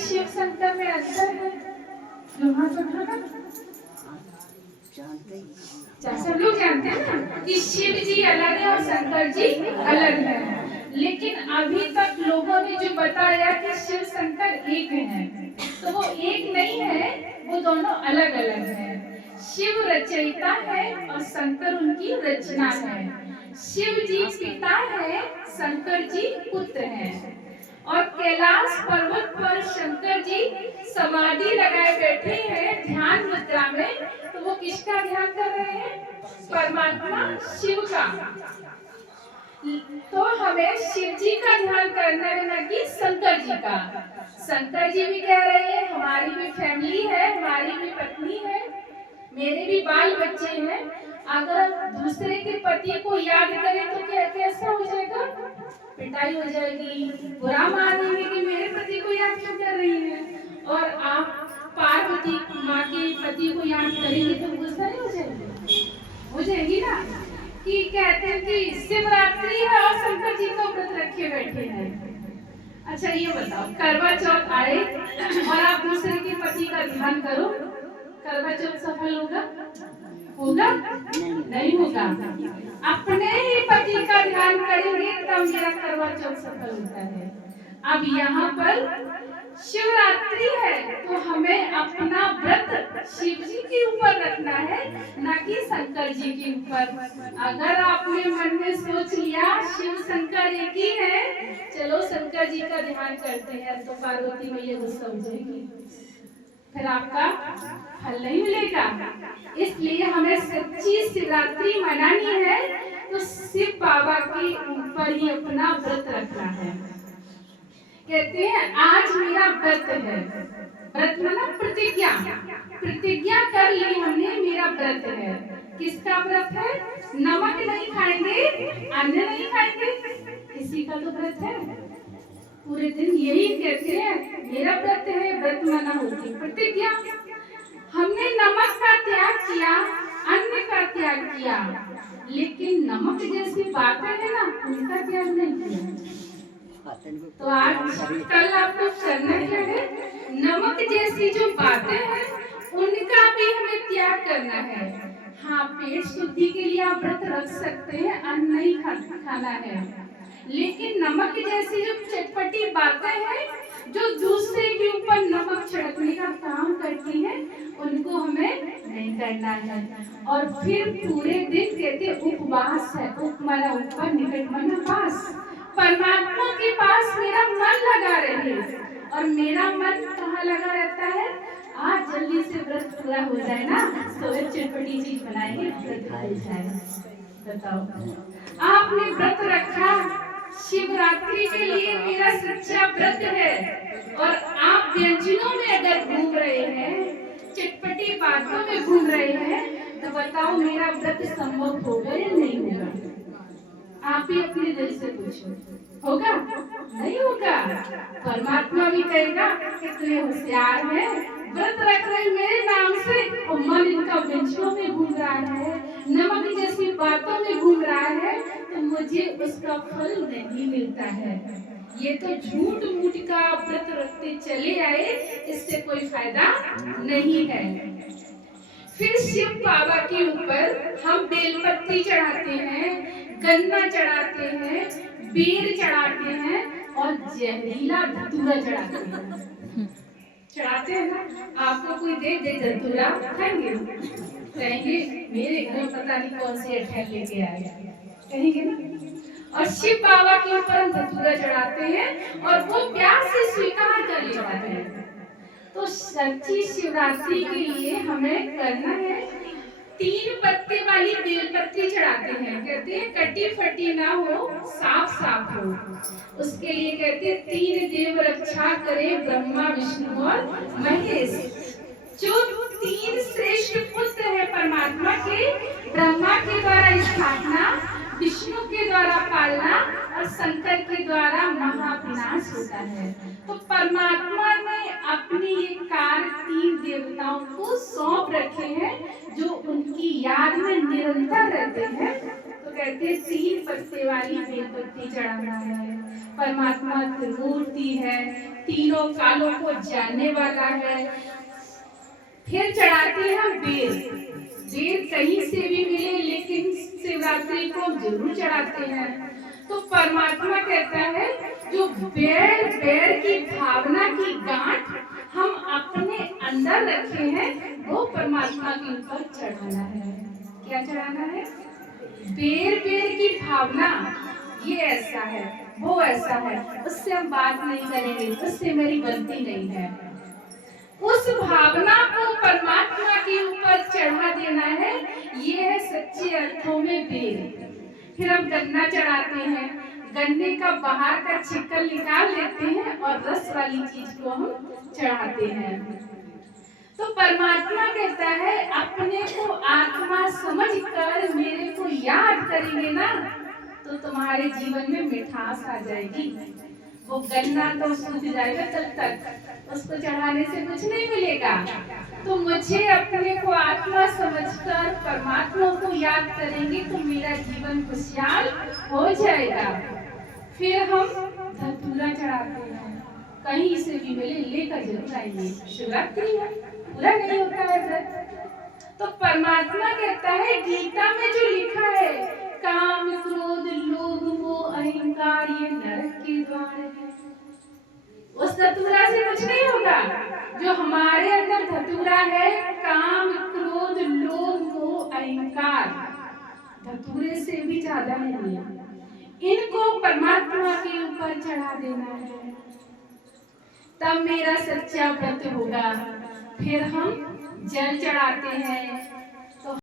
शिव शंकर में अंतर है? जो हाथ उठाना, सब लोग जानते हैं ना कि शिव जी अलग है और शंकर जी अलग है। लेकिन अभी तक लोगों ने जो बताया कि शिव शंकर एक है, तो वो एक नहीं है, वो दोनों अलग अलग है। शिव रचयिता है और शंकर उनकी रचना है। शिव जी पिता है, शंकर जी पुत्र हैं। और कैलाश पर्वत पर शंकर जी समाधि लगाए बैठे हैं ध्यान मुद्रा में। तो वो किसका ध्यान कर रहे हैं? परमात्मा शिव का। तो हमें शिव जी का ध्यान करना है, न कि शंकर जी का। शंकर जी भी कह रहे हैं हमारी भी फैमिली है, हमारी भी पत्नी है, मेरे भी बाल बच्चे हैं। अगर दूसरे के पति को याद करें तो क्या कैसा हो जाएगा? पिटाई हो जाएगी, बुरा मानेंगे कि मेरे पति को याद क्यों कर रही है। और आप पार्वती माँ के पति को याद करेंगे तो गुस्सा नहीं हो जाएगी? हो जाएगी ना। कि कहते हैं कि शिवरात्रि है और शंकर जी को व्रत रखे बैठे हैं। अच्छा ये बताओ, करवा चौथ आए और आप दूसरे के पति का ध्यान करो, करवा चौथ सफल होगा? होगा? नहीं होगा। अपने ही पति का ध्यान करेंगे तब मेरा करवा चौथ सफल होता है। अब यहाँ पर शिवरात्रि है तो हमें अपना व्रत शिव जी के ऊपर रखना है, न कि शंकर जी के ऊपर। अगर आपने मन में सोच लिया शिव शंकर एक ही है, चलो शंकर जी का ध्यान करते हैं, तो पार्वती मैया गुस्सा हो जाएगी, फिर आपका फल नहीं मिलेगा। इसलिए हमें सच्ची शिवरात्रि मनानी है तो शिव बाबा के ऊपर ही अपना व्रत रखना है। कहते हैं आज मेरा व्रत है, व्रत मतलब प्रतिज्ञा, प्रतिज्ञा कर ली हमने, मेरा व्रत है। किसका व्रत है? नमक नहीं खाएंगे, अन्न नहीं खाएंगे, किसी का तो व्रत है। पूरे दिन यही कहते हैं मेरा व्रत है, व्रत माना होती प्रतिज्ञा। हमने नमक का त्याग किया, अन्न का त्याग किया, लेकिन नमक जैसी बातें है ना, उनका त्याग नहीं किया। तो आज कल आपको करना क्या है? नमक जैसी जो बातें हैं उनका भी हमें त्याग करना है। हाँ, पेट शुद्धि के लिए आप व्रत रख सकते हैं, अन्न नहीं खाना है, लेकिन नमक जैसी जो चटपटी बातें हैं जो दूसरे के ऊपर नमक छिड़कने का काम करती हैं, उनको हमें नहीं करना है। और फिर पूरे दिन कहते उपवास है, उप माना ऊपर, निकट माना पास। परमात्मा के पास मेरा मन लगा रहे, और मेरा मन कहाँ लगा रहता है? आज जल्दी से व्रत पूरा हो जाए ना, तो एक चटपटी चीज बनाएंगे, व्रत हो जाए। बताओ, आपने व्रत रखा शिवरात्रि के लिए, मेरा सच्चा व्रत है, और आप व्यंजनों में अगर घूम रहे हैं, चटपटी बातों में घूम रहे हैं, तो बताओ मेरा व्रत संभव होगा या नहीं होगा? आप ही अपने दिल से पूछो, होगा? नहीं होगा। परमात्मा भी कहेगा कि तू होशियार है, व्रत रख रहे मेरे नाम से, और मन इनका व्यंजनों में घूम रहा है, नमक जैसी बातों में घूम रहा है, तो मुझे उसका फल नहीं मिलता है। ये तो झूठ मूठ का व्रत रखते चले आए, इससे कोई फायदा नहीं है। फिर शिव बाबा के ऊपर हम बेलपत्ती चढ़ाते हैं, गन्ना चढ़ाते हैं, बेर चढ़ाते हैं और जहरीला धतूरा चढ़ाते हैं। चढ़ाते हैं ना, आपको कोई दे दे धतूरा, खाएंगे? कहेंगे मेरे घर पता नहीं कौन सी अठल लेके आए, कहेंगे ना। और शिव बाबा के ऊपर हम धतूरा चढ़ाते हैं और वो प्यार से स्वीकार कर लेते हैं। तो सच्ची शिवरात्रि के लिए हमें करना है, 3 पत्ते वाली बेलपत्ती चढ़ाते हैं। कहते हैं कटी फटी ना हो, साफ साफ हो। उसके लिए कहते हैं 3 देव रक्षा करे, ब्रह्मा विष्णु और महेश। जो 3 श्रेष्ठ पुत्र है परमात्मा के, ब्रह्मा के द्वारा स्थापना, विष्णु के द्वारा पालना और शंकर के द्वारा महाविनाश होता है। तो परमात्मा ने अपने ये कार्य 3 देवताओं को सौंप रखे हैं, जो उनकी याद में निरंतर रहते हैं। तो कहते कहते 3 पत्ते वाली बेलपत्ती चढ़ाना है। परमात्मा त्रिमूर्ति है, तीनों कालों को जानने वाला है। फिर चढ़ाते हैं बेल। बेल कहीं से भी मिले, लेकिन शिवरात्रि को जरूर चढ़ाते हैं। तो परमात्मा कहता है जो बैर बैर की भावना की गांठ हम अपने अंदर रखे हैं, वो परमात्मा के ऊपर चढ़ाना है। क्या चढ़ाना है? बैर बैर की भावना, ये ऐसा है, वो ऐसा है, उससे हम बात नहीं करेंगे, उससे मेरी गलती नहीं है। उस भावना को परमात्मा के ऊपर चढ़ा देना है, ये है सच्चे अर्थों में बेल। फिर हम गन्ना चढ़ाते हैं, गन्ने का बाहर का छिक्कल निकाल लेते हैं और रस वाली चीज को हम चढ़ाते हैं। तो परमात्मा कहता है अपने को आत्मा समझकर मेरे को याद करेंगे ना, तो तुम्हारे जीवन में मिठास आ जाएगी। वो गन्ना तो सूख जाएगा, तब तक उसको चढ़ाने से कुछ नहीं मिलेगा। तो मुझे अपने को आत्मा समझकर परमात्मा को याद करेंगे तो मेरा जीवन खुशहाल हो जाएगा। फिर हम धतूरा चढ़ाते हैं, कहीं से भी मिले लेकर जरूर आएंगे। शिवरात्रि है, पूरा नहीं होता है व्रत। तो परमात्मा कहता है गीता में जो लिखा है, काम क्रोध लोभ मोह अहंकार ये नरक के द्वार है। उस धतूरा से कुछ नहीं होगा। जो हमारे अंदर धतूरा है, काम क्रोध लोभ मोह अहंकार, धतूरे से भी ज्यादा नहीं है। इनको परमात्मा के ऊपर चढ़ा देना है, तब मेरा सच्चा व्रत होगा। फिर हम जल चढ़ाते हैं,